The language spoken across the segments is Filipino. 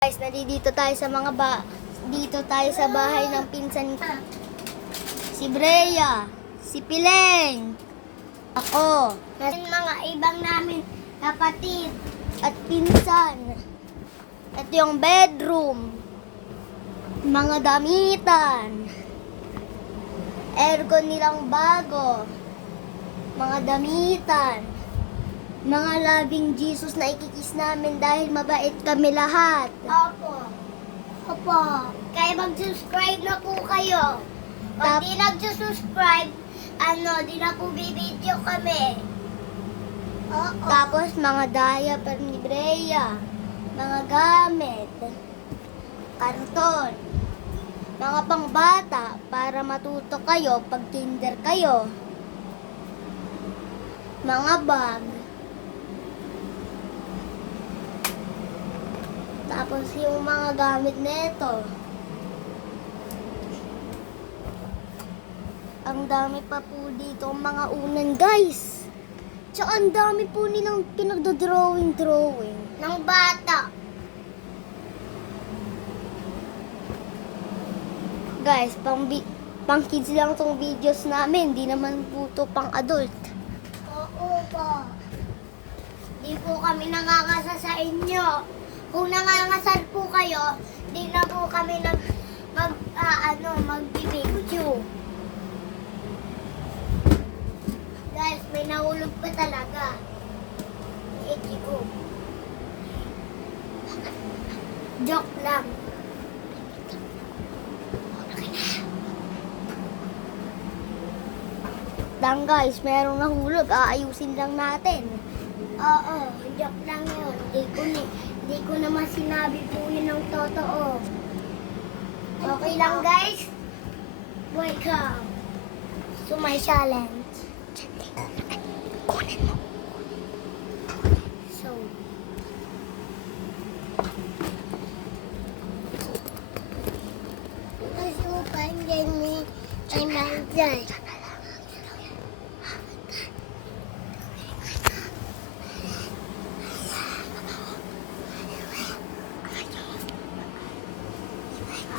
Guys, dito tayo sa bahay ng pinsan ko. Si Brea, si Pileng, ako, at mga ibang namin kapatid at pinsan. At yung bedroom, mga damitan, aircon nilang bago, mga damitan, mga labing Jesus na ikikis namin dahil mabait kami lahat. Opo. Kaya mag-subscribe na po kayo. Pag di nag-subscribe, di na po bibidyo kami. Tapos mga diaper ni Brea, mga gamit, karton, mga pangbata para matuto kayo pag kinder kayo, mga bag. Tapos yung mga gamit nito. Ang dami pa po dito mga unan, guys. Tsaka ang dami po nilang pinagdodrawing ng bata. Guys, pang kids lang tong videos namin. Di naman po to pang adult. Oo po. Di po kami nangangasa sa inyo. Kung nangangasal po kayo, di na po kami magbibidyo. Guys, may nahulog pa talaga. Ikigo. Joke lang. Lang guys, merong nahulog. Aayusin lang natin. Oo, joke lang yun. Hindi ko naman sinabi po yun ng totoo. Okay lang guys? Welcome to my challenge. Kunin mo. So, masupan din ni ay nandyan.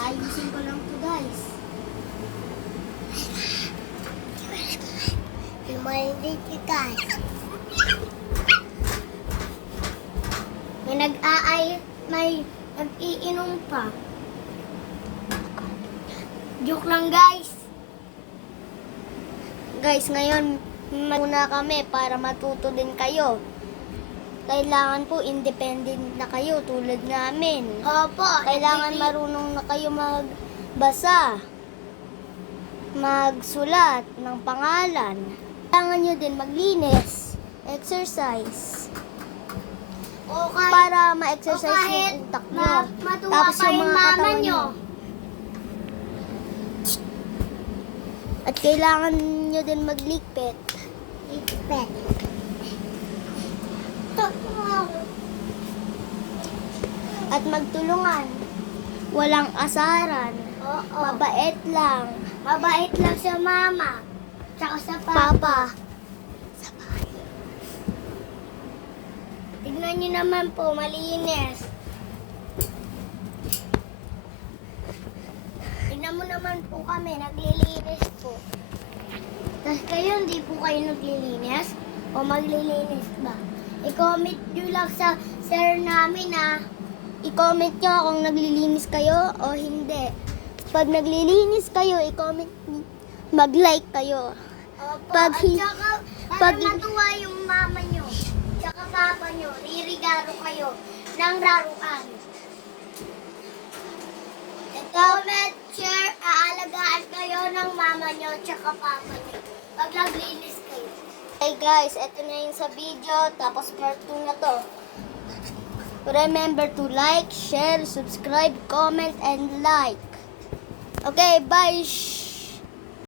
Ayusin ko lang to guys. Reminded you guys. May nag-iinom pa. Joke lang guys. Guys, ngayon muna kami para matuto din kayo. Kailangan po independent na kayo tulad namin. Opo. Kailangan marunong na kayo magbasa, magsulat ng pangalan. Kailangan nyo din maglinis, exercise. Para ma-exercise yung utak nyo. Tapos yung mga katawan nyo. At kailangan nyo din maglikpit. At magtulungan. Walang asaran. Oo. Mabait lang. Mabait lang sa mama. Tsaka sa papa. Sa bahay. Tignan nyo naman po, malinis. Tignan mo naman po kami, naglilinis po. Tapos kayo, hindi po kayo naglilinis? O maglilinis ba? I-comment nyo lang sa share namin I-comment nyo kung naglilinis kayo o hindi. Pag naglilinis kayo, i-comment nyo. Mag-like kayo. Opo. At saka, para matuwa yung mama nyo, tsaka papa nyo, ririgaro kayo ng laruan. Comment, share, aalagaan kayo ng mama nyo, tsaka papa nyo. Pag naglinis kayo. Hey guys, eto na yung sa video, tapos part 2 na to. Remember to like, share, subscribe, comment, and like. Okay, bye!